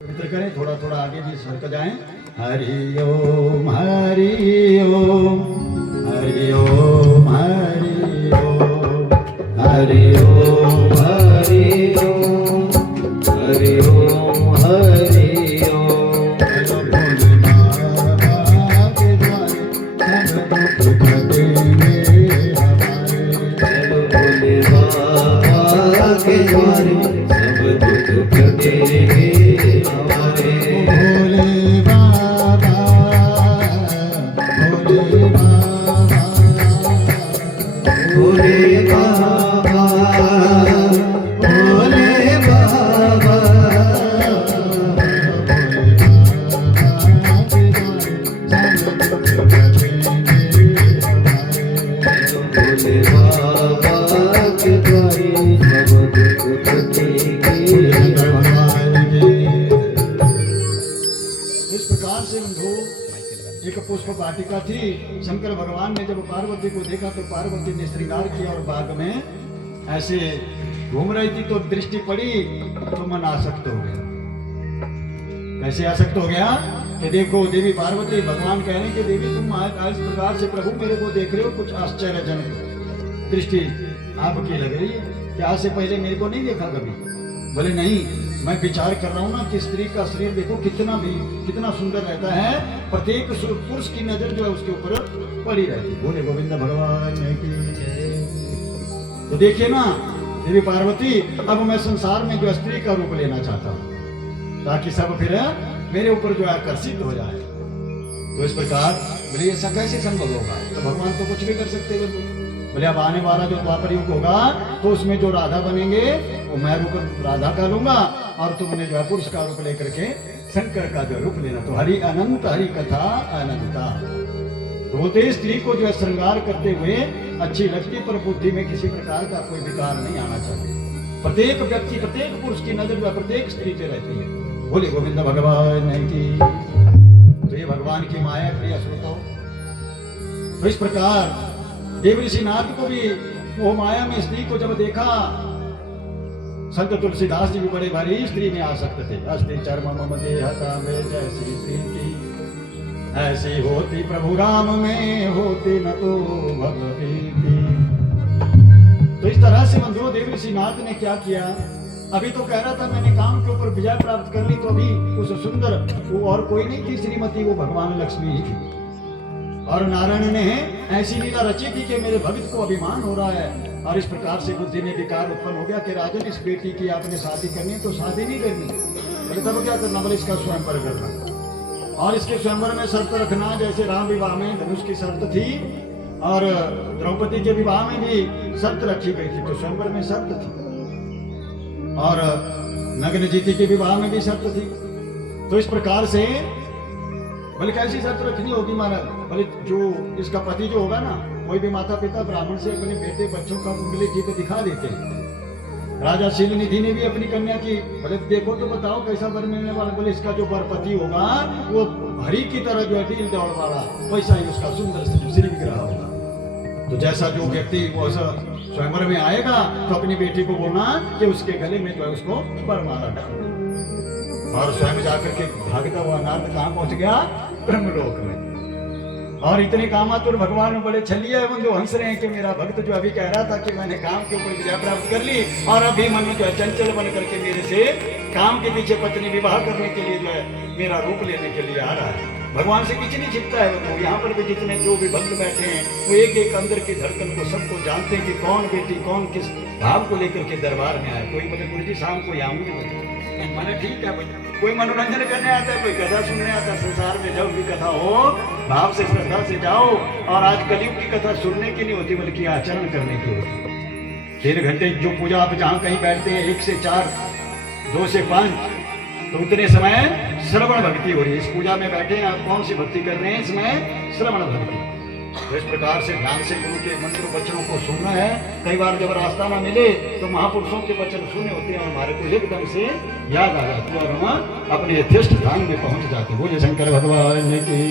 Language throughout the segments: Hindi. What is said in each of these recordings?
पवित्र करें, थोड़ा थोड़ा आगे भी सरक जाएं। हरि ओम हरि ओम हरि ओम हरि ओम हरि ओम हरि ओम हरि ओम हरि ओम। चलो भोले बाबा के द्वारे सब दुख कटेंगे हमारे। चलो भोले बाबा के द्वारे सब दुख कटेंगे। भोले बाबा भोले बाबा भोले बाबा भोले बाबा भोले बाबा के द्वारे सब दुख कटेंगे। इस प्रकार से बंधु एक पुष्प वाटिका थी। शंकर भगवान ने जब पार्वती को देखा तो पार्वती ने श्रृंगार किया और बाग में ऐसे घूम रही थी तो दृष्टि पड़ी तो मन आसक्त हो गया। कैसे आसक्त हो गया कि देखो देवी पार्वती भगवान कह रहे हैं कि देवी तुम इस प्रकार से प्रभु मेरे को देख रहे हो, कुछ आश्चर्यजनक दृष्टि आपकी लग रही है। क्या आज से पहले मेरे को नहीं देखा कभी? बोले नहीं, मैं विचार कर रहा हूँ ना कि स्त्री का शरीर देखो कितना सुंदर रहता है, प्रत्येक पुरुष की नजर जो है उसके ऊपर पड़ी रहती है। बोले गोविंद भगवान की जय। तो देखिए ना देवी पार्वती, अब मैं संसार में जो स्त्री का रूप लेना चाहता हूँ ताकि सब फिर मेरे ऊपर जो आकर्षित हो जाए। तो इस प्रकार बोले ऐसा कैसे संभव होगा? तो भगवान तो कुछ भी कर सकते हैं। बोले अब आने वाला जो द्वापर युग होगा तो उसमें जो राधा बनेंगे वो मैं रूप राधा का लूंगा और तुमने जो है पुरुष का रूप लेकर के शंकर का जो रूप लेना। तो हरि अनंत हरि कथा अनंता। तो बोलते स्त्री को जो है श्रृंगार करते हुए अच्छी लगती, पर बुद्धि में किसी प्रकार का कोई विकार नहीं आना चाहिए। प्रत्येक व्यक्ति प्रत्येक पुरुष की नजर जो प्रत्येक स्त्री पे रहती है। बोले गोविंद भगवान की। तो ये भगवान की माया प्रिय श्रोताओ। तो इस प्रकार देव ऋषि नाथ को भी वो माया में स्त्री को जब देखा, संत तुलसीदास जी भी बड़े भारी स्त्री में आसक्त थे। अस्ति चर्म मम देहता में जैसी प्रीति ऐसी होती प्रभु राम में होती न तो भगवती। तो इस तरह से बंधुओं देव ऋषि नाथ ने क्या किया? अभी तो कह रहा था मैंने काम के ऊपर विजय प्राप्त कर ली, तो अभी उस सुंदर वो और कोई नहीं थी श्रीमती, वो भगवान लक्ष्मी ही थी। और नारायण ने ऐसी लीला रची थी कि मेरे भक्त को अभिमान हो रहा है और इस प्रकार से बुद्धि में विकार उत्पन्न हो गया कि राजन इस बेटी की आपने शादी करनी है तो शादी नहीं करनी। बोले तब क्या करना? बोले इसका स्वयंवर करना और इसके स्वयंवर में शर्त रखना। जैसे राम विवाह में धनुष की शर्त थी और द्रौपदी के विवाह में भी शर्त रखी गई थी, तो स्वयंवर में शर्त थी। और नग्न जीती के विवाह में भी शर्त थी। तो इस प्रकार से बोले कैसी शर्त रखनी होगी महाराज? बोले जो इसका पति जो होगा ना, कोई भी माता पिता ब्राह्मण से अपने बेटे बच्चों का उंगली जी पे दिखा देते हैं। राजा शीलनिधि ने भी अपनी कन्या की, बोले देखो तो बताओ कैसा वर मिलने वाला? बोले इसका जो वरपति होगा वो हरी की तरह जो है डील दौड़ वाला, वैसा ही उसका सुंदर से जो श्री विग्रह होगा। तो जैसा जो व्यक्ति वो स्वयंवर में आएगा तो अपनी बेटी को बोलना कि उसके गले में जो है उसको वरमाला डाल। और स्वयं जाकर के भागता हुआ नारद कहाँ पहुंच गया? ब्रह्मलोक में। और इतने कामातुर भगवान बड़े छलिए जो हंस रहे हैं कि मेरा भक्त जो अभी कह रहा था कि मैंने काम के ऊपर विजय प्राप्त कर ली और अभी मन जो है चंचल बन करके मेरे से काम के पीछे पत्नी विवाह करने के लिए जो है मेरा रूप लेने के लिए आ रहा है। भगवान से कुछ नहीं छिपता है। वो यहाँ पर भी जितने जो भी भक्त बैठे हैं वो एक एक अंदर की धड़कन को सबको जानते हैं कि कौन बेटी कौन किस भाव को लेकर के दरबार में आए। कोई बोले गुरु जी शाम को आऊंगी, मैंने ठीक है भाई। कोई मनोरंजन करने आता है, कोई कथा सुनने आता है। संसार में जब भी कथा हो भाव से श्रद्धा से जाओ। और आज कलयुग की कथा सुनने की नहीं होती बल्कि आचरण करने की होती। 3 घंटे जो पूजा आप जहाँ कहीं बैठते हैं 1 से 4 2 से 5 तो उतने समय श्रवण भक्ति हो रही है। इस पूजा में बैठे हैं आप कौन सी भक्ति कर रहे हैं? इसमें श्रवण भक्ति। तो इस प्रकार से ध्यान से गुरु के मंत्र वचनों को सुनना है। कई बार जब रास्ता ना मिले तो महापुरुषों के वचन सुने होते हैं, हमारे को एकदम से याद आ जाती है और हम अपने यथेष्ट स्थान में पहुंच जाते हैं। बोले शंकर भगवान की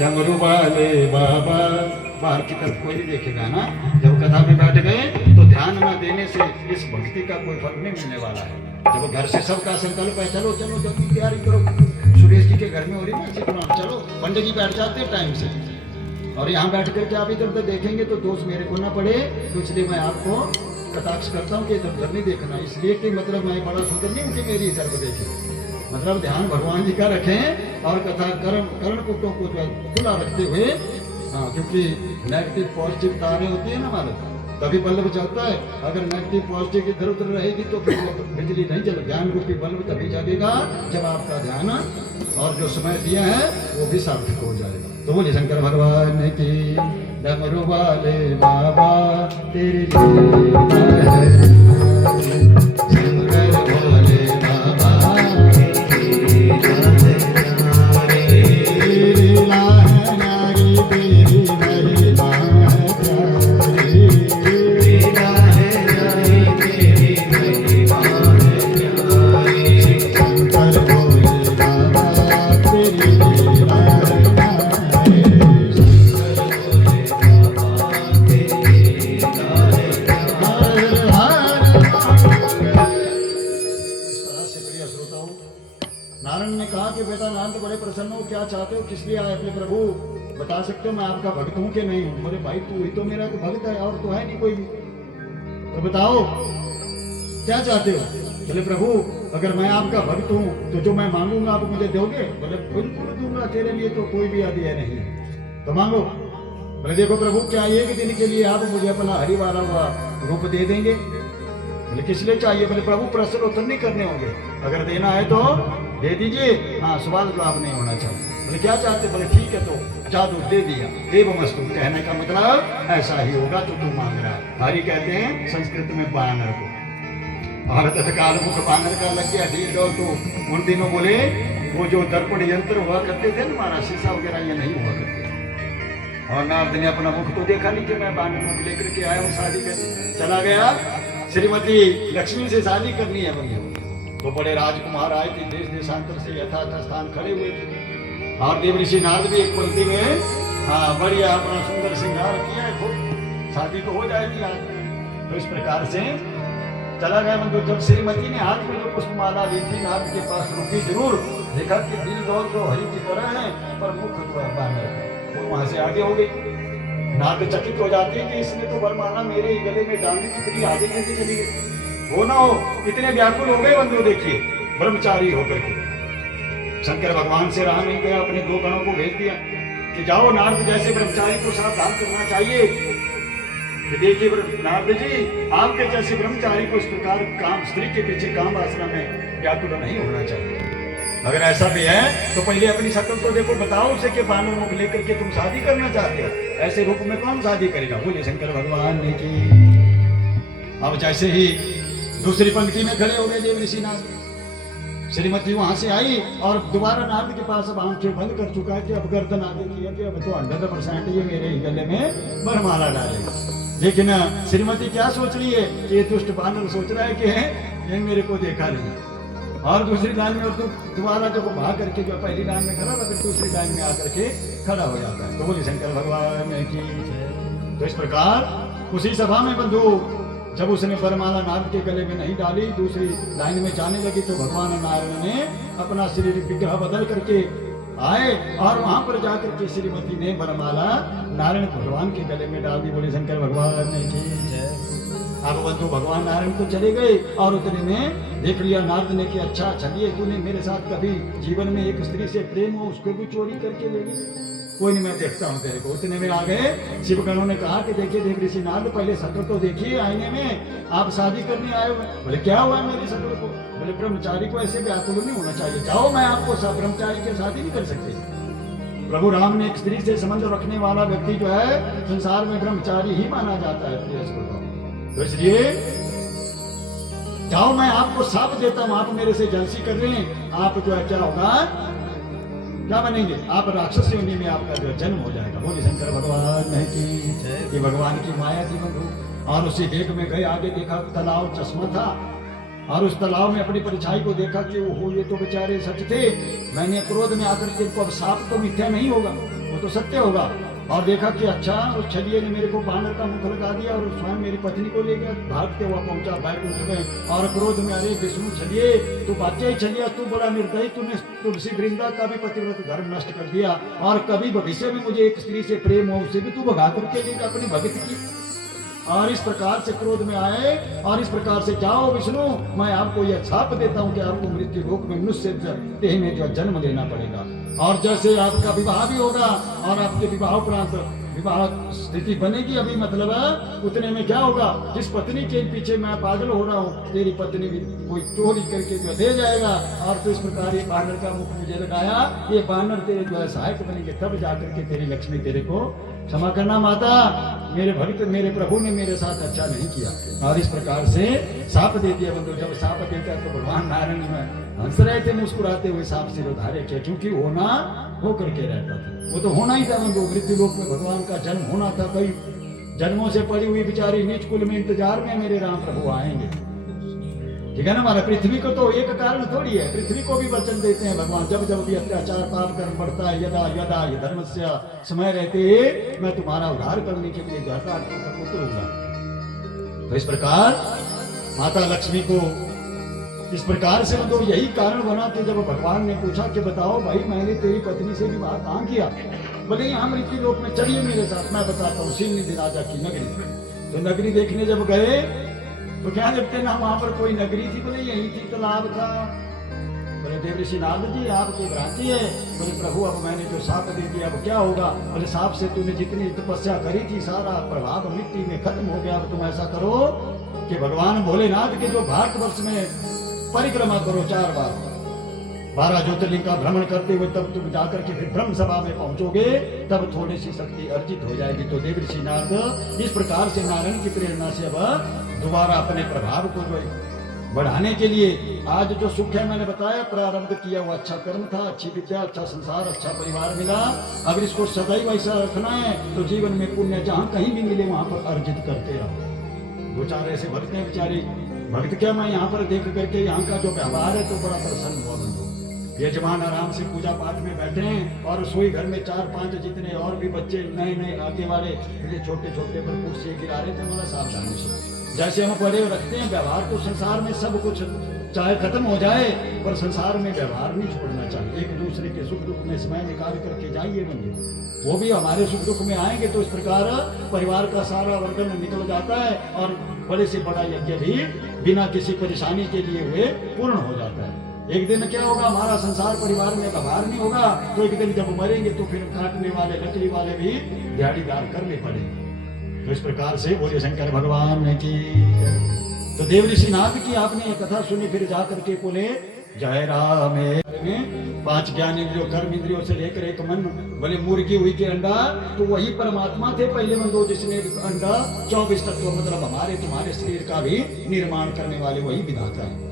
डमरू वाले बाबा। बाहर की तरफ कोई नहीं देखेगा ना। जब कथा में बैठ गए तो ध्यान न देने से इस भक्ति का कोई फल नहीं मिलने वाला है। जब घर से सबका संकल्प है, चलो चलो जल्दी तैयारी करो, सुरेश जी के घर में हो रही है ना, चलो पंडित जी बैठ जाते हैं टाइम से, और यहाँ बैठ करके आप इधर उधर देखेंगे तो दोष मेरे को ना पड़े, तो इसलिए मैं आपको कटाक्ष करता हूँ कि इधर उधर नहीं देखना, इसलिए कि मतलब मैं बड़ा सुंदर नहीं हूँ कि मेरी इधर को देखे, मतलब ध्यान भगवान जी का रखें और कथा करण कुटों को खुला रखते हुए। हाँ, क्योंकि नेगेटिव पॉजिटिव तारे होती है ना हमारे, तभी बल्ब चलता है, अगर नेगेटिव पॉजिटिव इधर उधर रहेगी तो फिर बिजली नहीं चल, ज्ञान रूपी बल्ब तभी जगेगा जब आपका ध्यान और जो समय दिया है वो भी सार्थक हो जाएगा। तो बोलिए शंकर भगवान की, डमरू वाले बाबा तेरी लीला है, शंकर भोले बाबा तेरी लीला है, लीला है नारी तेरी महिमा है प्यारी, लीला है नारी तेरी महिमा है प्यारी, शंकर भोले बाबा तेरी लीला है प्यारी, शंकर भोले बाबा तेरी लीला है प्यारी। इस तरह से प्रिय श्रोताओं, नारायण ने कहा कि बेटा नारायण तो बड़े प्रसन्न हो, क्या चाहते हो, किस लिए आए अपने प्रभु, बता सकते हो मैं आपका भक्त हूँ कि नहीं हूँ। बोले भाई तू ही तो मेरा भक्त है और तो है नहीं कोई भी, तो बताओ क्या चाहते हो। बोले प्रभु अगर मैं आपका भक्त हूँ तो जो मैं मांगूंगा आप मुझे दोगे। बोले बिल्कुल दूंगा, तेरे लिए तो कोई भी आदि है नहीं, तो मांगो। बोले देखो प्रभु क्या एक दिन के लिए आप मुझे अपना हरि वाला हुआ रूप दे देंगे। बोले किस लिए चाहिए। बोले प्रभु प्रश्न उत्तर नहीं करने होंगे, अगर देना है तो दे दीजिए, हाँ सवाल जवाब नहीं होना चाहिए। बोले क्या चाहते। बोले ठीक है, तो जादू दे दिया, एवमस्तु, कहने का मतलब ऐसा ही होगा जो तू मांग रहा है। हरि कहते हैं संस्कृत में बानर को, और तत्काल मुख बानर का लग गया ढील डोल। तो उन दिनों बोले वो जो दर्पण यंत्र हुआ करते थे ना, हमारा शीशा वगैरह ये नहीं हुआ करते, और नारद ने अपना मुख तो देखा नहीं कि मैं बानर मुख लेकर के आया हूँ शादी करने, चला गया श्रीमती लक्ष्मी से शादी करनी है भैया। तो बड़े राजकुमार आए थे देश देशांतर से, यथार्थ स्थान खड़े हुए थे, और देव ऋषि नारद भी एक पंक्ति में हाँ बढ़िया अपना सुंदर श्रृंगार किया है, खूब शादी तो हो जाएगी आज। तो इस प्रकार से चला गया बंधु। जब श्रीमती ने हाथ में जो पुष्पमाला ली थी, नारद के पास रुकी जरूर, देखा कि दिल डोल तो हरि की तरह है पर मुख जो है बानर का, वो वहां से आगे हो गई। नारद चकित हो जाते कि इसने तो वरमाला मेरे ही गले में डालने की इतनी आगे कैसे चली गई। वो ना हो इतने व्याकुल हो गए बंधु, देखिए ब्रह्मचारी होकर के शंकर भगवान से रहा नहीं गया, अपने दो गणों को भेज दिया कि जाओ नारद जैसे ब्रह्मचारी को सावधान करना चाहिए कि देखिए नारद जी आपके जैसे ब्रह्मचारी को इस प्रकार काम स्त्री के पीछे काम वासना में व्याकुल नहीं होना चाहिए। अगर ऐसा भी है तो पहले अपनी शक्ल तो देखो, बताओ उसे कि बानर मुख लेकर के तुम शादी करना चाहते हो, ऐसे रूप में कौन शादी करेगा। बोले शंकर भगवान ने की। अब जैसे ही दूसरी पंक्ति में खड़े हो गए देव ऋषि नारद, श्रीमती वहां से आई और दोबारा नारद के पास अब आंखें बंद कर चुका है कि अब गर्दन आगे किया कि अब तो 100% ये मेरे ही गले में वरमाला डालेगा। लेकिन श्रीमती क्या सोच रही है कि ये दुष्ट बानर सोच रहा है कि ये मेरे को देखा नहीं, और दूसरी लाइन में तो दोबारा जब भाग करके जो पहली लाइन में खड़ा था फिर दूसरी लाइन में आकर के खड़ा हो जाता है। तो बोले शंकर भगवान की। तो इस प्रकार उसी सभा में बंधु जब उसने वरमाला नारद के गले में नहीं डाली, दूसरी लाइन में जाने लगी, तो भगवान नारायण ने अपना शरीर विग्रह बदल करके आए और वहां पर जाकर के श्रीमती ने वरमाला नारायण भगवान के गले में डाल दी। बोले शंकर भगवान की जय। अब बंधु भगवान नारायण तो चले गए और उतने में देख लिया नारद ने कि अच्छा चलिए तूने मेरे साथ कभी जीवन में एक स्त्री से प्रेम हो उसको भी चोरी करके ले गई, कोई नहीं मैं देखता हूँ तेरे को। उतने में आ गए शिवगणों ने कहा कि देखिए देव ऋषि नारद पहले शक्ल तो देखिए आईने में, आप शादी करने आए हुए। बोले क्या हुआ मेरी शक्ल को। बोले ब्रह्मचारी को ऐसे व्याकुल नहीं होना चाहिए, जाओ मैं आपको ब्रह्मचारी के शादी नहीं कर सकते। प्रभु राम ने एक स्त्री से संबंध रखने वाला व्यक्ति जो है संसार में ब्रह्मचारी ही माना जाता है। तो इसलिए जाओ मैं आपको शाप देता हूं, आप मेरे से जलसी कर रहे हैं, आप जो है क्या होगा, क्या बनेंगे, आप राक्षस योनि में आपका जो जन्म हो जाएगा। बोले शंकर भगवान की भगवान की माया थी बंधु। और उसी वेग में गए, आगे देखा तालाब चश्मा था, और उस तालाब में अपनी परछाई को देखा कि वो ये तो बेचारे सच थे, मैंने क्रोध में आकर के इनको अब साप तो मिथ्या नहीं होगा, वो तो सत्य होगा। और देखा कि अच्छा उस छलिए ने मेरे को बानर का मुख लगा दिया और स्वयं मेरी पत्नी को ले गया, भागते हुआ पहुंचा बैकुंठ में और क्रोध में, अरे विष्णु छलिए तू बच्चा ही छलिया, तू बड़ा निर्दयी, तूने तुलसी वृंदा का भी पतिव्रत धर्म नष्ट कर दिया और कभी भविष्य में मुझे एक स्त्री से प्रेम हो उसे भी तू भगा करके लेगा अपनी भक्ति की। और इस प्रकार से क्रोध में आए और इस प्रकार से, जाओ विष्णु मैं आपको यह छाप देता हूं कि आपको मृत्यु लोक में मनुष्य देह में जो जन्म लेना पड़ेगा और जैसे आपका विवाह भी होगा और आपके विवाह उपरांत विवाह स्थिति बनेगी अभी मतलब उतने में क्या होगा, जिस पत्नी के पीछे मैं पागल हो रहा हूँ तेरी पत्नी भी कोई चोरी करके जो दे जाएगा। और तो इस प्रकार ये बानर का मुख मुझे लगाया, ये बानर तेरे जो है सहायक बनेंगे, तब जाकर के तेरी लक्ष्मी तेरे को क्षमा करना माता, मेरे भक्त मेरे प्रभु ने मेरे साथ अच्छा नहीं किया। और इस प्रकार से साप दे दिया बंधु। जब साप देता है तो भगवान नारायण में हंस रहे थे मुस्कुराते हुए, साप सिर उधारे थे क्योंकि होना हो करके रहता था, वो तो होना ही था बंधु। मृत्यु लोक में भगवान का जन्म होना था, कई जन्मों से पड़ी हुई बेचारी नीच कुल में इंतजार में मेरे राम प्रभु आएंगे, ठीक है ना। हमारा पृथ्वी को तो एक कारण थोड़ी है, पृथ्वी को भी वचन देते हैं भगवान, जब जब भी अत्याचार पाप कर्म बढ़ता है, यदा यदा ये धर्म से समय रहते मैं तुम्हारा उद्धार करने के लिए उतरूंगा। तो इस प्रकार माता लक्ष्मी को इस प्रकार से मतलब यही कारण बना कि जब भगवान ने पूछा कि बताओ भाई मैंने तेरी पत्नी से विवाह कहाँ किया, बोले यहाँ मृत्यु लोक में, चलिए मेरे साथ मैं बताता हूँ, सिंह राजा की नगरी। तो नगरी देखने जब गए तो क्या देखते ना वहां पर कोई नगरी थी, बोले यही थी, तालाब था। बोले देवऋषि नारद जी आपकी भ्रांति है। बोले प्रभु अब मैंने जो साप दे दिया अब क्या होगा। बोले साप से तूने जितनी तपस्या करी थी सारा प्रभाव मिट्टी में खत्म हो गया। अब तुम ऐसा करो कि भगवान भोलेनाथ के जो भारतवर्ष में परिक्रमा करो 4 बार, 12 ज्योतिर्लिंग का भ्रमण करते हुए तब तुम जाकर के फिर ब्रह्म सभा में पहुंचोगे, तब थोड़ी सी शक्ति अर्जित हो जाएगी। तो देवऋषि नारद इस प्रकार से नारायण की प्रेरणा से अब दोबारा अपने प्रभाव को बढ़ाने के लिए आज जो सुख है मैंने बताया प्रारंभ किया वो अच्छा कर्म था, अच्छी विद्या, अच्छा संसार, अच्छा परिवार मिला। अगर इसको सदैव ऐसा रखना है तो जीवन में पुण्य जहाँ कहीं भी मिले वहां पर अर्जित करते रहो। दो चार ऐसे भक्त हैं बेचारी, भक्त क्या मैं यहाँ पर देख करके यहाँ का जो व्यवहार है तो बड़ा प्रसन्न हुआ बंधु। यजमान आराम से पूजा पाठ में बैठे हैं और रसोई घर में 4-5 जितने और भी बच्चे नए नए आगे वाले छोटे छोटे पर कुर्सी गिरा रहे थे, बोला सावधानी से जैसे हम पढ़े रखते हैं व्यवहार तो संसार में सब कुछ चाहे खत्म हो जाए पर संसार में व्यवहार नहीं छोड़ना चाहिए। एक दूसरे के सुख दुख में समय निकाल करके जाइए बंधु, वो भी हमारे सुख दुख में आएंगे तो इस प्रकार परिवार का सारा वर्गन निकल जाता है और बड़े से बड़ा यज्ञ भी बिना किसी परेशानी के लिए हुए पूर्ण हो जाता है। एक दिन क्या होगा, हमारा संसार परिवार में व्यवहार नहीं होगा तो एक दिन जब मरेंगे तो फिर काटने वाले लकड़ी वाले भी दिहाड़ीदार करने पड़ेंगे। तो इस प्रकार से बोले शंकर भगवान ने की। तो देवऋषि नाथ की आपने ये कथा सुनी, फिर जाकर के बोले जय राम में 5 ज्ञान इंद्रियों कर्म इंद्रियों से लेकर एक मन, बोले मुर्गी हुई के अंडा तो वही परमात्मा थे पहले बंदो जिसने अंडा 24 तत्व मतलब हमारे तुम्हारे शरीर का भी निर्माण करने वाले वही विधाता है।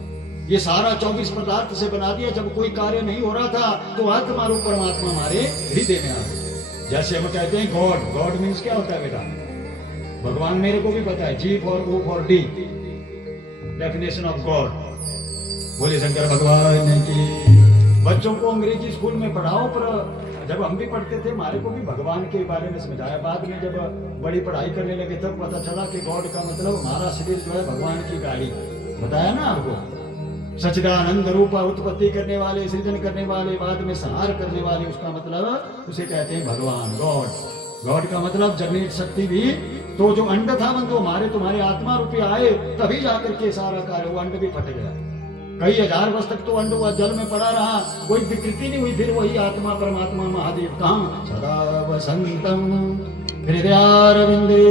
ये सारा 24 पदार्थ से बना दिया। जब कोई कार्य नहीं हो रहा था तो आत्मा रूप परमात्मा हमारे हृदय में आ गए। जैसे हम कहते हैं गॉड, गॉड मीन्स क्या होता है बेटा, भगवान मेरे को भी पता है, G for O for D definition of God. बोले शंकर भगवान की। बच्चों को अंग्रेजी स्कूल में पढ़ाओ, पर जब हम भी पढ़ते थे हमारे को भी भगवान के बारे में समझाया। बाद में जब बड़ी पढ़ाई करने लगे तब पता चला कि गॉड का मतलब हमारा शरीर जो है भगवान की गाड़ी, बताया ना आपको। सच्चिदानंद रूपा उत्पत्ति करने वाले, सृजन करने वाले, बाद में संहार करने वाले, उसका मतलब उसे कहते हैं भगवान, गॉड। गॉड का मतलब जगनीय शक्ति भी। तो जो अंड था बंधु हमारे तुम्हारे आत्मा रूपी आए तभी जाकर के सारा कार्य, वो अंड भी फट गया। कई हजार वर्ष तक तो अंड हुआ जल में पड़ा रहा, कोई विकृति नहीं हुई। फिर वही आत्मा परमात्मा महादेव कहाँ सदा वसंतम हृदयारविंदे।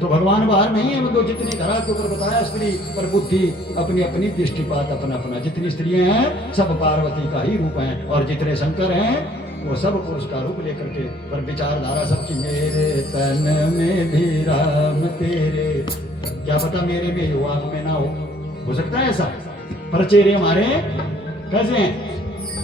तो भगवान बाहर नहीं है मतलब जितनी धरा के ऊपर बताया स्त्री पर बुद्धि अपनी अपनी दृष्टिपात अपना अपना। जितनी स्त्रियां हैं सब पार्वती का ही रूप हैं और जितने शंकर हैं वो सब पुरुष का रूप लेकर के। पर विचारधारा सबकी मेरे तन में भी राम तेरे, क्या पता मेरे में हो आप में ना हो सकता है ऐसा। पर चेहरे हमारे कैसे हैं,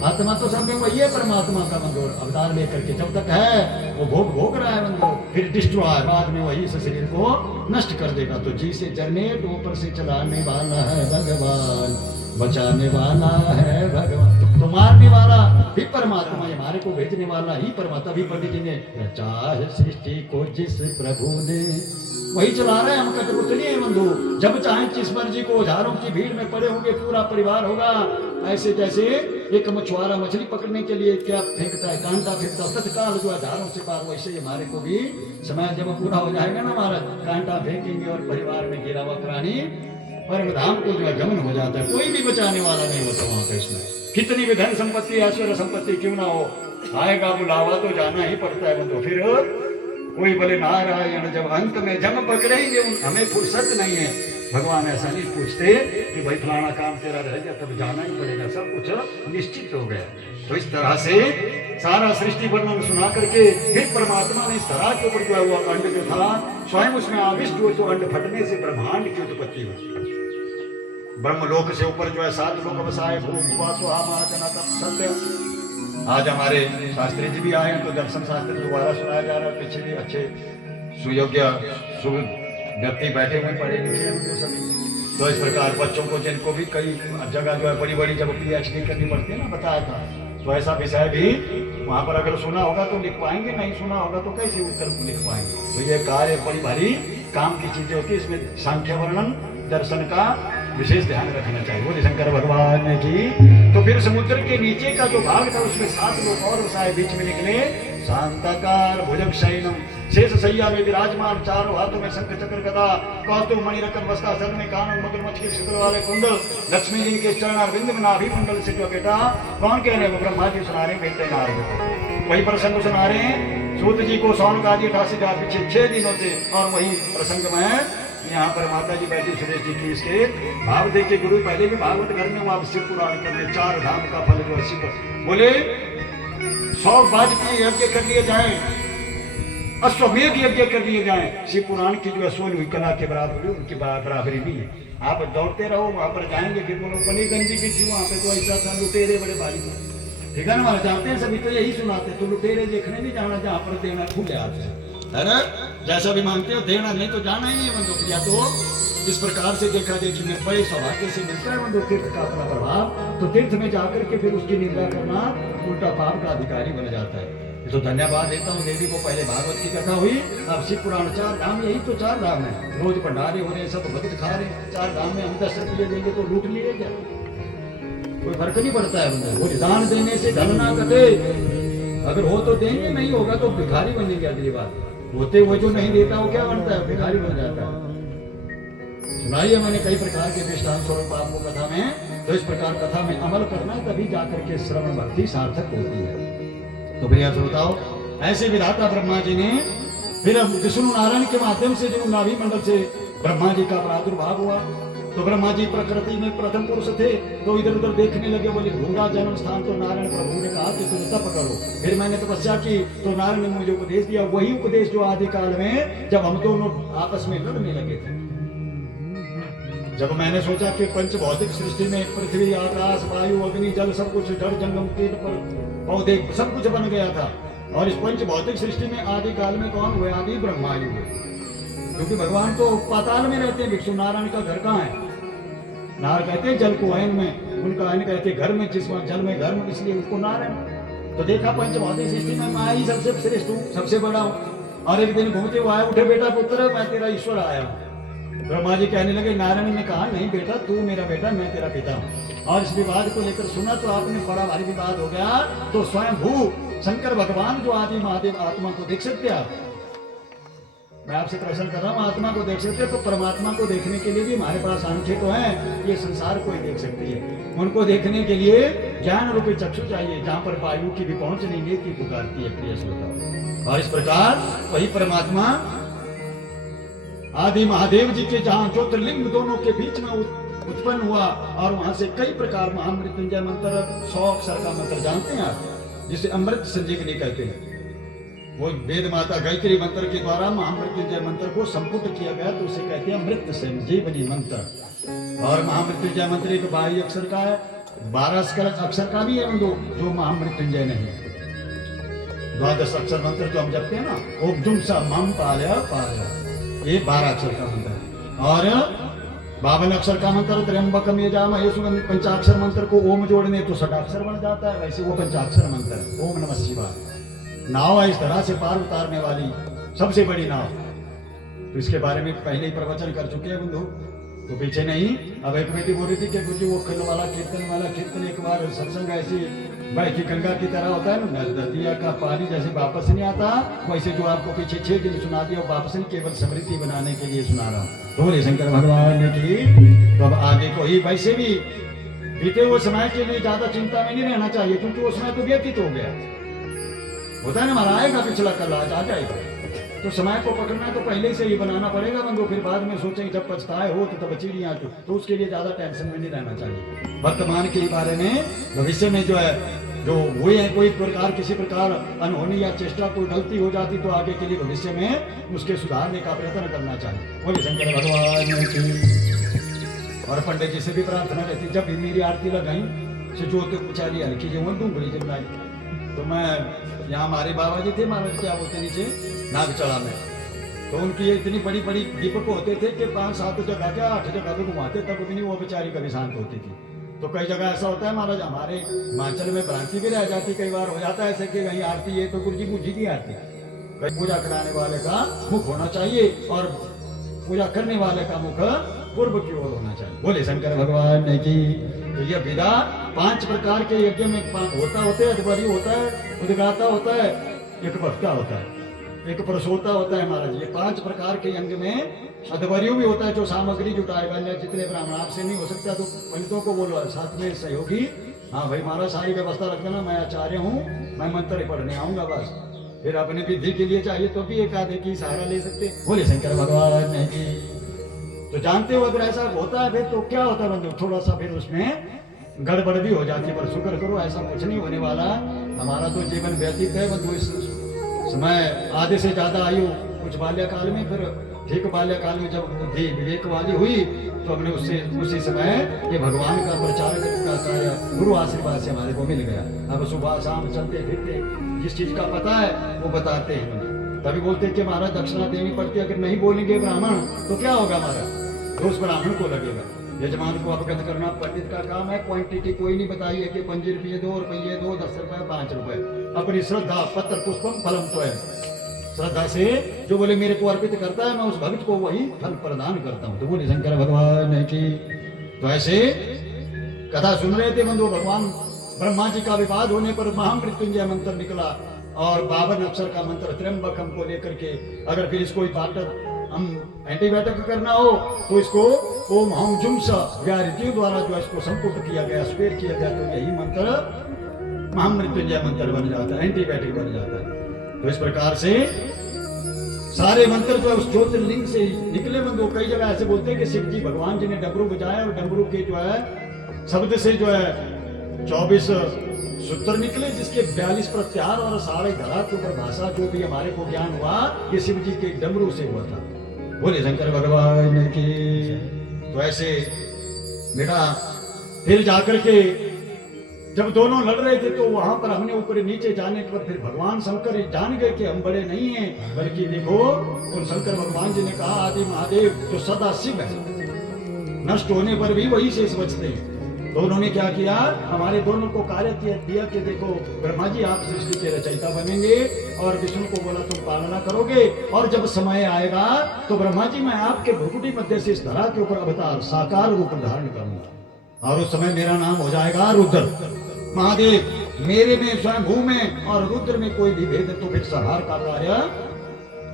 आत्मा तो सब में वही है परमात्मा का बंधु अवतार लेकर के। जब तक है वो भोग रहा है बंधु, फिर डिस्ट्रॉय बाद में वही इस शरीर को नष्ट कर देगा। तो जी से जनरेट ऊपर से चलाने वाला है भगवान, बचाने वाला है भगवान। तो मारने वाला ही परमात्मा, हमारे को भेजने वाला ही परमात्मा। तभी पंडित जी ने चाहे सृष्टि को जिस प्रभु ने, वही चला रहे हैं हम कठपुतली है बंधु। जब चाहे जिस मर्जी को, हजारों की भीड़ में पड़े होंगे, पूरा परिवार होगा। ऐसे जैसे एक मछुआरा मछली पकड़ने के लिए क्या फेंकता है, कांटा फेंकता है, तत्काल जो हजारों से पार, वैसे ही हमारे को भी समय जब पूरा हो जाएगा ना हमारा, कांटा फेंकेंगे और परिवार में गिरा हुआ प्राणी परम धाम को जो है गमन हो जाता है। कोई भी बचाने वाला नहीं होता वहां पे। इसमें कितनी भी धन संपत्ति ऐश्वर्य संपत्ति क्यों ना हो, आएगा बुलावा तो जाना ही पड़ता है बंधु। फिर कोई बोले नारायण, जब अंत में जम पकड़ेंगे, हमें फुर्सत नहीं है। भगवान ऐसा नहीं पूछते कि भाई फलाना काम तेरा रह गया तब जाना ही पड़ेगा, सब कुछ निश्चित हो गया। तो इस तरह से सारा सृष्टि वर्णन सुना करके फिर परमात्मा ने इस तरह के ऊपर जो है वो अंड जो था स्वयं उसमें आविष्ट हुए, तो अंड फटने से ब्रह्मांड की उत्पत्ति हुई। ब्रह्मलोक से ऊपर जो है 7 लोक बसाए, सत्य। आज हमारे शास्त्री जी भी आए हैं, तो दर्शन शास्त्र दोबारा सुनाया जा रहा है। पीछे भी अच्छे सुयोग्य व्यक्ति बैठे हुए पढ़े लिखे हैं सभी। तो इस प्रकार बच्चों को, जिनको भी कई जगह जो है बड़ी बड़ी जब PhD करनी पड़ती है ना, बताया था, तो ऐसा विषय भी वहाँ पर अगर सुना होगा तो लिख पाएंगे, नहीं सुना होगा तो कैसे उत्तर लिख पाएंगे। तो ये कार्य बड़ी भारी काम की चीजें होती है। इसमें सांख्य वर्णन दर्शन का विशेष ध्यान रखना चाहिए। बोले शंकर भगवान की। तो फिर समुद्र के नीचे का जो भाग था उसमें 7 लोग और बसाए, बीच में निकले शांताकार भुजग शयनम, शेष सैया में विराजमान, चारों हाथों में शंख चक्र गदा, कौस्तुभ मणिरत्न वस्ता, सर में कानन मगरमच्छ के शिखर वाले कुंडल, लक्ष्मी जी के चरण अरविंद में नाभि कुंडल से जो बेटा कौन कह रहे हैं, वो ब्रह्मा जी सुना रहे बेटे नारद। वही प्रसंग सुना रहे हैं सूत जी को सौन का 88 पीछे 6 दिनों से। और वही प्रसंग में यहाँ पर माता जी बैठी सुरेश जी की, इसके भाव देखिए। गुरु पहले भी भागवत घर में वहां शिव पुराण करने 4 धाम का फल जो शिव बोले 100 वाजपेयी यज्ञ कर लिए जाए, अश्वमेध यज्ञ कर लिए जाए, शिव पुराण की जो है 16वीं कला के बराबर उनकी बराबरी नहीं है। आप दौड़ते रहो, वहां पर जाएंगे फिर बोलो बनी गंजी की थी वहां पे, तो ऐसा था लुटेरे बड़े भारी, ठीक है ना। वहां जाते हैं सभी तो यही सुनाते, तो लुटेरे देखने नहीं जाना जहाँ पर देना खुले आते हैं, है ना। जैसा भी मांगते हो देना, नहीं तो जाना ही नहीं बंदो। या तो इस प्रकार से देखा देखी में बड़े सौभाग्य से मिलता है बंदो तीर्थ का अपना प्रभाव, तो तीर्थ में जाकर के फिर उसकी निंदा करना उल्टा पाप का अधिकारी बन जाता है। तो धन्यवाद देता हूँ देवी को। पहले भागवत की कथा हुई, अब शिव पुराण 4 धाम, यही तो 4 धाम है। रोज भंडारे हो रहे, सब भक्त खा रहे, 4 धाम में हम 10 रुपये देंगे तो लूट लिए क्या, कोई फर्क नहीं पड़ता है बंदो। वो दान देने से धन ना कटे, अगर हो तो देंगे, नहीं होगा तो भिखारी बनेंगे। अगली बार होते हुए जो नहीं देता वो क्या बनता है, भिखारी बन जाता है। सुनाइए मैंने कई प्रकार के दृष्टांत स्वरूप आपको कथा में। तो इस प्रकार कथा में अमल करना है, तभी जाकर के श्रवण भक्ति सार्थक होती है। तो भैया श्रोताओ, ऐसे विधाता ब्रह्मा जी ने फिर विष्णु नारायण के माध्यम से जो नाभि मंडल से ब्रह्मा जी का प्रादुर्भाव हुआ, तो ब्रह्मा जी प्रकृति में प्रथम पुरुष थे, तो इधर उधर देखने लगे, बोले ढूंढा जन्म स्थान, तो नारायण प्रभु ने कहा कि तुम तप करो। फिर मैंने तपस्या की, तो नारायण ने मुझे उपदेश दिया, वही उपदेश जो आदि काल में जब हम दोनों आपस में लड़ने लगे थे, जब मैंने सोचा कि पंच भौतिक सृष्टि में पृथ्वी आकाश वायु अग्नि जल सब कुछ, जड़ जंगम कीट पर पौधे सब कुछ बन गया था। और इस पंच भौतिक सृष्टि में आदि काल में कौन हुए, आदि ब्रह्मा जी हुए, क्योंकि भगवान तो पाताल में रहते हैं। भिक्षु नारायण का घर कहाँ है, नार कहते हैं जल को अयन में, उनका अयन कहते हैं घर में, जिसमें जल में घर में, इसलिए उसको नारायण। तो देखा पंच भौतिक सृष्टि में मैं ही सबसे श्रेष्ठ हूँ, सबसे बड़ा हूँ। और एक दिन घूमते हुए आया, उठे बेटा पुत्र मैं तेरा ईश्वर आया हूँ। ब्रह्मा जी कहने लगे, नारायण ने कहा नहीं बेटा तू मेरा बेटा, मैं तेरा पिता हूँ। और इस विवाद को लेकर सुना तो आपने बड़ा भारी विवाद हो गया। तो स्वयं भू शंकर भगवान जो आदि महादेव आत्मा को देख सकते आप, मैं आपसे प्रश्न कर रहा हूँ, आत्मा को देख सकते, तो परमात्मा को देखने के लिए भी हमारे पास आंखें तो हैं, ये संसार को ही देख सकती है। उनको देखने के लिए ज्ञान रूपी चक्षु चाहिए, जहाँ पर वायु की भी पहुंच नहीं लेती, पुकारती है प्रिय श्रोता। और इस प्रकार वही परमात्मा आदि महादेव जी के जहाँ ज्योतिर्लिंग दोनों के बीच में उत्पन्न हुआ, और वहां से कई प्रकार महामृत्युंजय मंत्र 100 अक्षर का मंत्र जानते हैं आप, जिसे अमृत संजीवनी कहते हैं। वो वेद माता गायत्री मंत्र के द्वारा महामृत्युंजय मंत्र को संपुट किया गया, तो उसे कहते हैं अमृत संजीवनी मंत्र। और महामृत्युंजय मंत्र एक 22 अक्षर का है, 12 अक्षर का भी है जो महामृत्युंजय नहीं है। 12 अक्षर मंत्र जो हम जपते हैं ना, ओम जुम सा मम पालया पालया, ये 12 अक्षर का मंत्र है। और 52 अक्षर का मंत्र त्र्यंबकम यजामहे सुगंधिं, पंचाक्षर मंत्र को ओम जोड़ने तो षडाक्षर बन जाता है, वैसे वो पंचाक्षर मंत्र है ओम नमः शिवाय। नाव है इस तरह से पार उतारने वाली सबसे बड़ी नाव। तो इसके बारे में पहले ही प्रवचन कर चुके हैं बंधु, तो पीछे नहीं। अब एक बेटी बोल रही थी कि गुरुजी वो कीर्तन एक बार सत्संग ऐसी बहती गंगा की तरह होता है ना, नदिया का पानी जैसे वापस नहीं आता, वैसे जो आपको पीछे 6 दिन सुना दिया वापस नहीं, केवल स्मृति बनाने के लिए सुना रहा हूँ। बोले शंकर भगवान की। तो अब आगे को ही वैसे भी बीते हुए समय के लिए ज्यादा चिंता में नहीं रहना चाहिए, क्योंकि वो समय तो व्यतीत हो गया होता है ना, हमारा आएगा पिछला कल आज आ जाएगा। तो समय को पकड़ना तो पहले से ही बनाना पड़ेगा बंधु, फिर बाद में सोचेंगे जब पछताए हो तो तब चिड़िया तो उसके लिए ज्यादा टेंशन में नहीं रहना चाहिए। वर्तमान के बारे में भविष्य में जो है जो हुए हैं कोई प्रकार किसी प्रकार अनहोनी या चेष्टा कोई गलती हो जाती तो आगे के लिए भविष्य में उसके सुधारने का प्रयत्न करना चाहिए। बोले शंकर भगवान की। और पंडित जी से भी प्रार्थना रहती, जब भी मेरी आरती लगाई से जो तो पुचारी हल्की जो दूंगड़ी जब लाई, तो मैं यहाँ हमारे बाबा जी थे महाराज क्या बोलते नीचे नागचड़ा में, तो उनकी इतनी बड़ी बड़ी दीपक होते थे कि 5-7 जगह के 8 जगह पे घुमाते, तब उतनी वो बेचारी कभी शांत होती थी। तो कई जगह ऐसा होता है महाराज, हमारे हिमाचल में भ्रांति भी रह जाती, कई बार हो जाता है ऐसे कि कहीं आरती है तो गुरु जी बुझी की आरती, कहीं पूजा कराने वाले का मुख होना चाहिए और पूजा करने वाले का मुख पूर्व की ओर होना चाहिए। बोले शंकर भगवान की। तो यह विधा 5 प्रकार के यज्ञ में होते हैं, अध्वर्यु होता है, उद्गाता होता है, एक वक्ता होता है, एक प्रसोता होता है महाराज। ये 5 प्रकार के यज्ञ में अध्वर्यु भी होता है जो सामग्री जुटाएगा, जितने ब्राह्मण आपसे नहीं हो सकता तो पंडितों को बोलो साथ में सहयोगी, हाँ भाई महाराज सारी व्यवस्था रख देना, मैं आचार्य हूँ, मैं मंत्र ही पढ़ने आऊंगा बस। फिर अपने विधि के लिए चाहिए तो भी एक आधे की सहारा ले सकते। बोले शंकर भगवान की। तो जानते हो अगर ऐसा होता है फिर तो क्या होता है बंधु, थोड़ा सा फिर उसमें गड़बड़ भी हो जाती है, पर शुक्र करो ऐसा कुछ नहीं होने वाला। हमारा तो जीवन व्यतीत है बंधु इस समय आधे से ज्यादा आयु कुछ बाल्यकाल में, फिर ठीक बाल्यकाल में जब बुद्धि विवेक वाली हुई तो हमने उससे उसी समय ये भगवान का प्रचार का कार्य गुरु आशीर्वाद से हमारे को मिल गया। अब सुबह शाम चलते फिरते जिस चीज का पता है वो बताते हैं। तभी बोलते हैं कि महाराज दक्षिणा देनी पड़ती है, अगर नहीं बोलेंगे ब्राह्मण तो क्या होगा हमारा, तो उस ब्राह्मण को लगेगा। यजमान को अवगत करना पंडित का काम है, क्वांटिटी कोई नहीं बताई है कि 5 रुपये 2 रुपये 2 10 रुपये 5 रुपये, अपनी श्रद्धा पत्र पुष्पम फलम तो है, श्रद्धा से जो बोले मेरे को अर्पित करता है मैं उस भक्त को वही फल प्रदान करता हूँ। तो बोले शंकर भगवान की। तो ऐसे कथा सुन रहे थे बंधु, भगवान ब्रह्मा जी का विवाद होने पर महामृत्युंजय मंत्र निकला और 52 अक्षर का मंत्र त्र्यंबकम को लेकर के अगर फिर इसको हम एंटीबायोटिक करना हो तो इसको ओम हम जुम्स व्याहृतियों द्वारा जो इसको संपुट किया गया, स्क्वेयर किया गया, तो यही मंत्र महामृत्युंजय मंत्र बन जाता है, एंटीबायोटिक बन जाता है। तो इस प्रकार से सारे मंत्र जो है उस ज्योतिर्लिंग से निकले बंधु। कई जगह ऐसे बोलते हैं कि शिव जी भगवान जी ने डमरू बजाया और डमरू के जो है शब्द से जो है 24 सूत्र निकले, जिसके 42 प्रत्याहार और सारे धरा के ऊपर भाषा जो भी हमारे को ज्ञान हुआ ये शिव जी के डमरू से हुआ था। बोले शंकर भगवान की। तो ऐसे बेटा फिर जाकर के जब दोनों लड़ रहे थे तो वहां पर हमने ऊपर नीचे जाने पर फिर भगवान शंकर जान गए कि हम बड़े नहीं हैं, बल्कि देखो उन शंकर भगवान जी ने कहा आदि महादेव जो सदा शिव है, नष्ट होने पर भी वही शेष बचते हैं। तो उन्होंने क्या किया, हमारे दोनों को कार्य दिया कि देखो ब्रह्मा जी आप सृष्टि के रचयिता बनेंगे और विष्णु को बोला तुम पालना करोगे, और जब समय आएगा तो ब्रह्मा जी मैं आपके भ्रुकुटी मध्य से इस धरा के ऊपर अवतार साकार रूप धारण करूंगा और उस समय मेरा नाम हो जाएगा रुद्र। महादेव मेरे में स्वयं भू में और रुद्र में कोई भी भेद तो फिर संहार का कार्य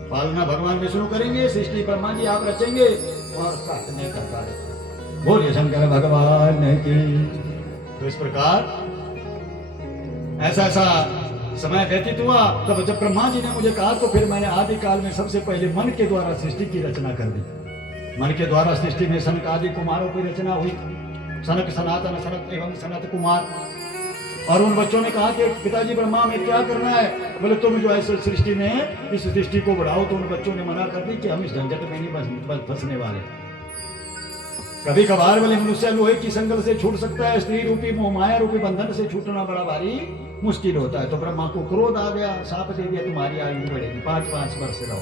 पालना भगवान विष्णु करेंगे, सृष्टि ब्रह्मा जी आप रचेंगे और काटने का कार्य। बोलिए शंकर भगवान की। तो इस प्रकार ऐसा ऐसा समय व्यतीत हुआ। तब जब ब्रह्मा जी ने मुझे कहा तो फिर मैंने आदि काल में सबसे पहले मन के द्वारा सृष्टि की रचना कर दी। मन के द्वारा सृष्टि में सनक आदि कुमारों की रचना हुई, सनक सनातन सनक एवं सनत कुमार। और उन बच्चों ने कहा कि पिताजी ब्रह्मा हमें क्या करना है, बोले तुम जो है सृष्टि में इस सृष्टि को बढ़ाओ। तो उन बच्चों ने मना कर दी कि हम इस झंझट में नहीं फंसने वाले। कभी कभार वाले मनुष्य लोहे की संगल से छूट सकता है, स्त्री रूपी मोह माया रूपी बंधन से छूटना बड़ा भारी मुश्किल होता है। तो ब्रह्मा को क्रोध आ गया, शाप दे दिया तुम्हारी आयु बढ़ेगी, 5-5 वर्ष रहो।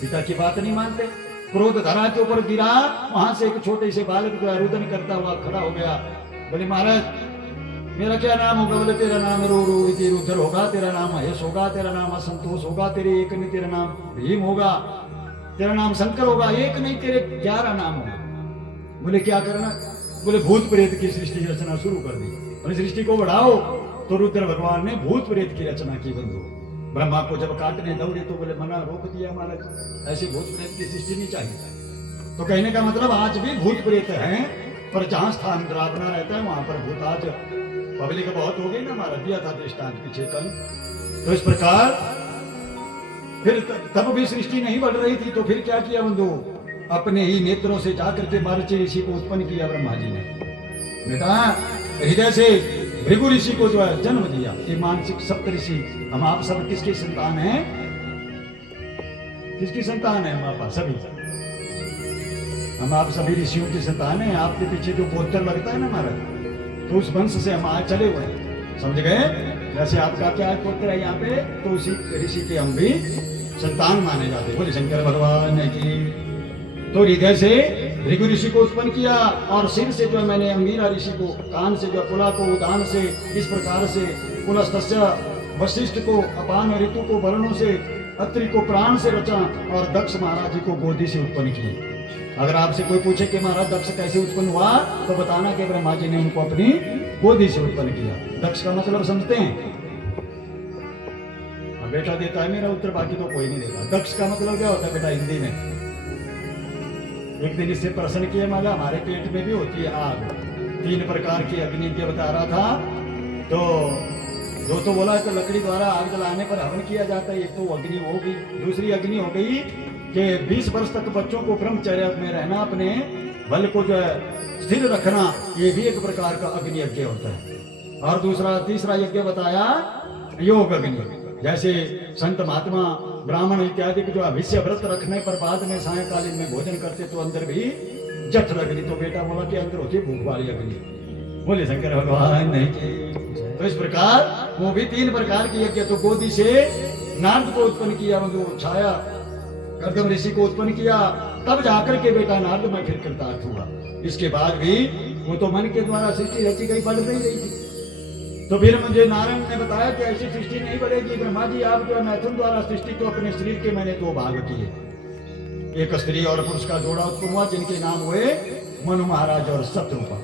पिता की बात नहीं मानते, क्रोध धरा के ऊपर गिरा, वहां से एक छोटे से बालक को रुदन करता हुआ खड़ा हो गया। बोले महाराज मेरा क्या नाम होगा? बोले तेरा नाम रो रो रुद्र होगा, तेरा नाम महेश होगा, तेरा नाम असंतोष होगा, तेरे एक नहीं तेरा नाम भीम होगा, तेरा नाम शंकर होगा, एक नहीं तेरे 11 नाम होगा। बोले क्या करना? बोले भूत प्रेत की सृष्टि की रचना शुरू कर दी। बोले सृष्टि को बढ़ाओ। तो रुद्र भगवान ने भूत प्रेत की रचना की। बंधु ब्रह्मा को जब काटने दौड़े तो बोले मना रोक दिया महाराज, ऐसे भूत प्रेत की सृष्टि नहीं चाहिए। तो कहने का मतलब आज भी भूत प्रेत हैं, पर जहां स्थान डरावना रहता है वहां पर भूत। आज पब्लिक बहुत हो गई ना, हमारा दिया था दृष्टांत पीछे कल। तो इस प्रकार फिर तब भी सृष्टि नहीं बढ़ रही थी, तो फिर क्या किया बंधु? अपने ही नेत्रों से जाकर के मार्ची ऋषि को उत्पन्न किया ब्रह्मा जी ने। बेटा हृदय से भृगु ऋषि को जो है जन्म दिया। ये मानसिक सप्त ऋषि, हम आप सब किसकी संतान हैं? किसकी संतान है? हम आप सभी, हम आप सभी ऋषियों की संतान है। आपके पीछे जो गोत्र लगता है ना हमारा, तो उस वंश से हम आज चले हुए हैं, समझ गए? जैसे आपका क्या गोत्र है यहाँ पे, तो उसी ऋषि के हम भी संतान माने जाते। बोले शंकर भगवान की। तो हृदय से भृगु ऋषि को उत्पन्न किया, और सिर से जो मैंने अंगीरा ऋषि को, कान से जो पुला को, उदान से, इस प्रकार से पुलस्तस्य वशिष्ठ को, अपान ऋतु को वरुणों से, अत्रि को प्राण से रचा, और दक्ष महाराज जी को गोदी से उत्पन्न किया। अगर आपसे कोई पूछे कि महाराज दक्ष कैसे उत्पन्न हुआ, तो बताना कि ब्रह्मा जी ने उनको अपनी गोदी से उत्पन्न किया। दक्ष का मतलब समझते हैं? बेटा देता है मेरा उत्तर, बाकी तो कोई नहीं देता। दक्ष का मतलब क्या होता है बेटा हिंदी में? एक दिन इससे प्रश्न किए, माला हमारे पेट में भी होती है आग, 3 प्रकार की अग्नि के बता रहा था। तो दो तो बोला तो लकड़ी द्वारा आग जलाने पर हवन किया जाता है, एक तो अग्नि हो गई। दूसरी अग्नि हो गई कि 20 वर्ष तक बच्चों को ब्रह्मचर्य में रहना, अपने बल को जो है स्थिर रखना, ये भी एक प्रकार का अग्नि यज्ञ होता है। और तीसरा यज्ञ बताया योग अग्नि। जैसे संत महात्मा ब्राह्मण इत्यादि जो अभिष्य व्रत रखने पर बाद में सायंकालीन में भोजन करते तो अंदर भी जठर अग्नि, तो बेटा बोला कि अंदर होती है भूख वाली अग्नि। बोले शंकर भगवान नहीं की। तो इस प्रकार वो भी 3 प्रकार की यज्ञ। तो गोदी से नारद को उत्पन्न किया, मतलब छाया गर्दम ऋषि को उत्पन्न किया, तब जाकर के बेटा नारद में फिर कृतार्थ हुआ। इसके बाद भी वो तो मन के द्वारा सृष्टि रची गई, बढ़ नहीं रही थी। तो फिर मुझे नारायण ने बताया कि ऐसी सृष्टि नहीं बढ़ेगी। ब्रह्मा जी आप जो मैथुन द्वारा सृष्टि को अपने शरीर के मैंने 2 भाग किए, एक स्त्री और पुरुष का जोड़ा उत्पन्न हुआ, जिनके नाम हुए मनु महाराज और शत्रुपा।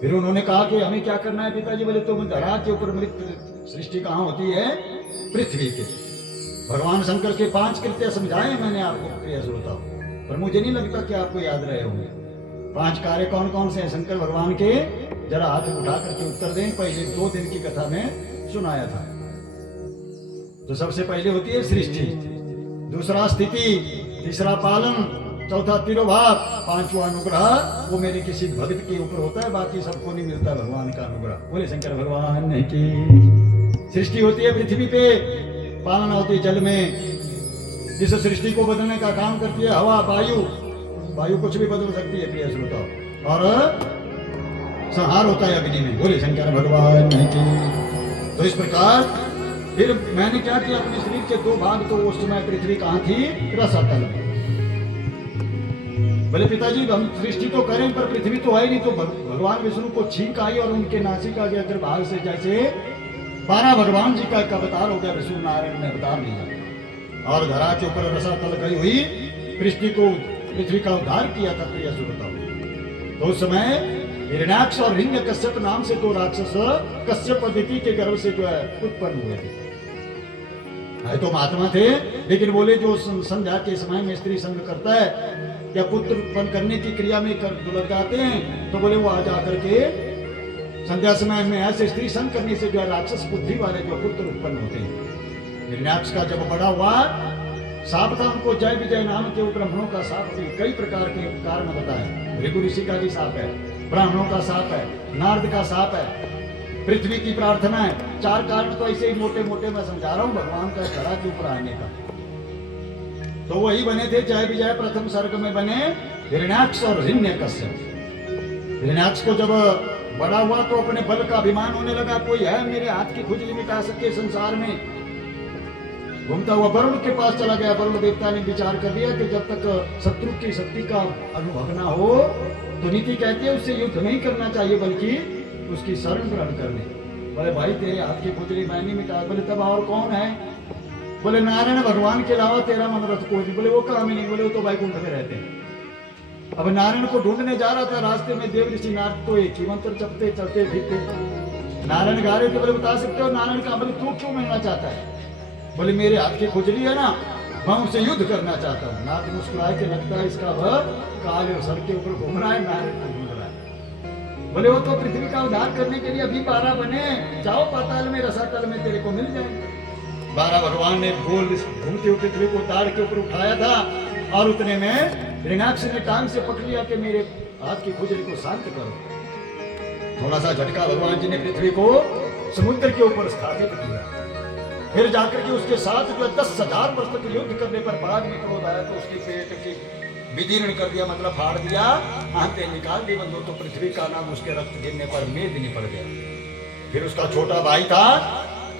फिर उन्होंने कहा कि हमें क्या करना है पिताजी? बोले तुम धरा के ऊपर मृत सृष्टि कहाँ होती है? पृथ्वी के। भगवान शंकर के 5 कृत्य समझाए मैंने आपको, प्रिय श्रोता, पर मुझे नहीं लगता कि आपको याद रहे होंगे। 5 कार्य कौन कौन से हैं शंकर भगवान के? जरा हाथ उठा करके उत्तर दें। पहले 2 दिन की कथा में सुनाया था। तो सबसे पहले होती है सृष्टि, दूसरा स्थिति, तीसरा पालन, चौथा तिरोभाव, 5वां अनुग्रह। वो मेरे किसी भक्त के ऊपर होता है, बाकी सबको नहीं मिलता भगवान का अनुग्रह। बोले शंकर भगवान की। सृष्टि होती है पृथ्वी पे, पालना होती है जल में। जिस सृष्टि को बदलने का काम करती है हवा, वायु। वायु कुछ भी बदल सकती है प्रिय श्रोता। और संहार होता है अग्नि में। बोले शंकर भगवान की। तो इस प्रकार फिर मैंने क्या किया, अपने शरीर के 2 भाग। तो उस समय पृथ्वी कहाँ थी? रसातल में। बोले पिताजी हम सृष्टि तो करें, पर पृथ्वी तो है नहीं। तो भगवान विष्णु को छींक आई और उनके नासिका के अग्रभाग से जैसे 12 भगवान जी का अवतार हो गया, विष्णु नारायण ने अवतार लिया और धरा के ऊपर रसातल गई हुई पृथ्वी का उद्धार किया था प्रिय श्रोताओ। तो उस समय हिरण्याक्ष और हिरण्य कश्यप नाम से 2 राक्षस कश्यप अदिति के गर्भ से जो है उत्पन्न हुए थे। तो महात्मा थे, लेकिन बोले जो संध्या के समय में स्त्री संग करता है या पुत्र उत्पन्न करने की क्रिया में लग जाते हैं, तो बोले वो आ जाकर के संध्या समय में ऐसे स्त्री संग करने से जो है राक्षस बुद्धि वाले जो पुत्र उत्पन्न होते हैं। हिरण्याक्ष का जब बड़ा हुआ, साप था, उनको जय विजय नाम के ब्राह्मणों का साप भी कई प्रकार के कारण बताए। भृगु ऋषि का भी साप है, ब्राह्मणों का साप है, नारद का साप है, पृथ्वी की प्रार्थना है। 4 कारण तो ऐसे ही मोटे मोटे मैं समझा रहा हूँ भगवान का धरा के ऊपर आने का। तो वही बने थे जय विजय। प्रथम सर्ग में बने हिरण्याक्ष और हिरण्यकश्यप। हिरण्याक्ष को जब बड़ा हुआ तो अपने बल का अभिमान होने लगा, कोई है मेरे हाथ की खुजली मिटा सके संसार में। घूमता हुआ वरुण के पास चला गया। वरुण देवता ने विचार कर लिया कि जब तक शत्रु की शक्ति का अनुभव ना हो तो नीति कहती है उससे युद्ध नहीं करना चाहिए बल्कि उसकी शरण ग्रहण करने। बोले भाई तेरे हाथ की खुजली मैं नहीं मिटा। बोले तब और कौन है? बोले नारायण भगवान के अलावा तेरा मनोरथ कोई नहीं। बोले वो कहाँ मिलेंगे? बोले वो तो वैकुंठ में रहते हैं। अब नारायण को ढूंढने जा रहा था, रास्ते में देव ऋषि नारद तो एक ही मंत्र चलते चलते फिरते नारायण गा रहे थे। बोले बता सकते हो नारायण का? बोले तू क्यों मिलना चाहता है? बोले मेरे हाथ की खुजली है ना, मैं उनसे युद्ध करना चाहता हूँ। नारद मुस्कुराए के लगता है इसका वह काले और सर के ऊपर घूम रहा है, नारायण को ढूंढ रहा है। बोले वो तो पृथ्वी का उद्धार करने के लिए अभी 12 बने, जाओ पाताल में रसातल में तेरे को मिल जाएंगे। 12 भगवान ने गोल घूमते हुए पृथ्वी को ताड़ के ऊपर उठाया था और उतने में हिरण्याक्ष ने टांग से पकड़ लिया कि मेरे हाथ की खुजली को शांत करो। थोड़ा सा झटका भगवान जी ने पृथ्वी को समुद्र के ऊपर स्थापित किया। फिर जाकर के उसके साथ जो 10,000 वर्ष तक युद्ध करने पर बाद में क्रोध आया तो उसके पेट की विदीर्ण कर दिया, मतलब फाड़ दिया, आंतें निकाल दी बंदो। तो पृथ्वी का नाम उसके रक्त गिरने पर मेद पड़ गया। फिर उसका छोटा भाई था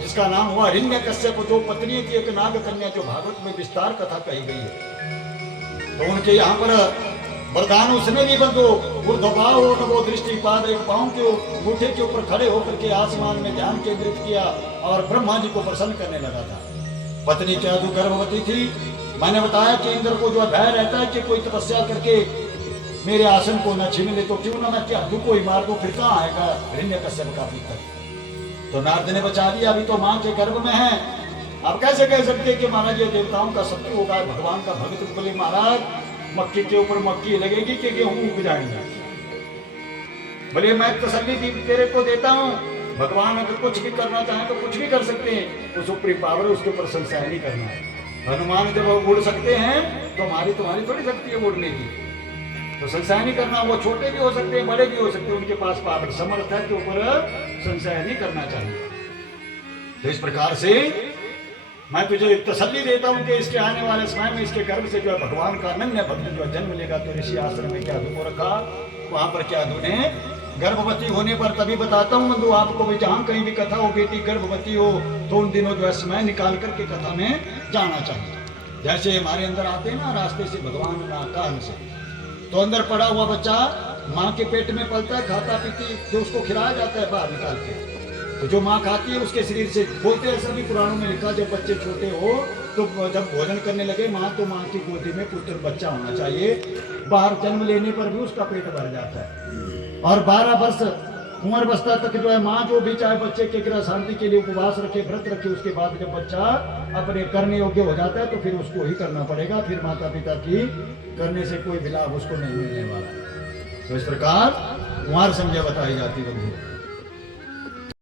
जिसका नाम हुआ हिरण्यकश्यप, जो पत्नी थी एक नाग कन्या, जो भागवत में विस्तार कथा कही गई है। तो उनके यहाँ पर वरदान उसने भी बंदो ऊर्ध्वभाव नवो दृष्टि पाद, एक पांव के अंगूठे के ऊपर खड़े होकर के आसमान में ध्यान केंद्रित किया और ब्रह्मा जी को प्रसन्न करने लगा था। पत्नी क्या जो गर्भवती थी, मैंने बताया कि इंद्र को जो भय रहता है कि कोई तपस्या करके मेरे आसन को न छीन ले तो क्यों ना मैं क्या को ही मार दो, फिर कहाँ आएगा हिरण्यकश्यप का पुत्र। तो नारद ने बचा दिया, अभी तो माँ के गर्भ में है। आप कैसे कह सकते कि महाराज ये देवताओं का शत्रु होगा, भगवान का भक्त। बोले महाराज मक्की के ऊपर मक्की लगेगी कि गेहूं उग जाएंगे। बोले मैं तसल्ली तेरे को देता हूँ, भगवान अगर कुछ भी करना चाहे तो कुछ भी कर सकते हैं, तो सुप्रीम पावर है, उसके ऊपर संशय नहीं करना है। हनुमान जब वो उड़ सकते हैं तो हमारी तुम्हारी थोड़ी शक्ति है उड़ने की, तो संशय नहीं करना। वो छोटे भी हो सकते हैं, बड़े भी हो सकते हैं, उनके पास पावर समर्थ है के ऊपर संशय नहीं करना चाहिए। तो इस प्रकार से मैं तुझे तसल्ली देता हूं कि इसके आने वाले समय में इसके गर्भ से जो है भगवान का अनन्य भक्त जो जन्म लेगा। तो ऋषि आश्रम में क्या को रखा, वहां पर क्या ने गर्भवती होने पर तभी बताता हूं बंधु आपको भी, जहां कहीं भी कथा हो बेटी गर्भवती हो तो उन दिनों जो है समय निकाल करके कथा में जाना चाहिए। जैसे हमारे अंदर आते हैं ना रास्ते से भगवान का कान से, तो अंदर पड़ा हुआ बच्चा माँ के पेट में पलता है, खाता पीती जो उसको खिलाया जाता है बाहर निकाल के, तो जो माँ खाती है उसके शरीर से, बोलते हैं सभी पुराणों में लिखा, जब बच्चे छोटे हो तो जब भोजन करने लगे माँ, तो माँ की गोदी में पुत्र बच्चा होना चाहिए। बाहर जन्म लेने पर भी उसका पेट भर जाता है। और 12 वर्ष उम्र अवस्था तक जो है माँ जो भी चाहे बच्चे के ग्रह शांति के लिए उपवास रखे, व्रत रखे, उसके बाद जब बच्चा अपने करने योग्य हो जाता है तो फिर उसको ही करना पड़ेगा, फिर माता पिता की करने से कोई भी लाभ उसको नहीं मिलने वाला। तो इस प्रकार कुमार संज्ञा बताई जाती बंधु।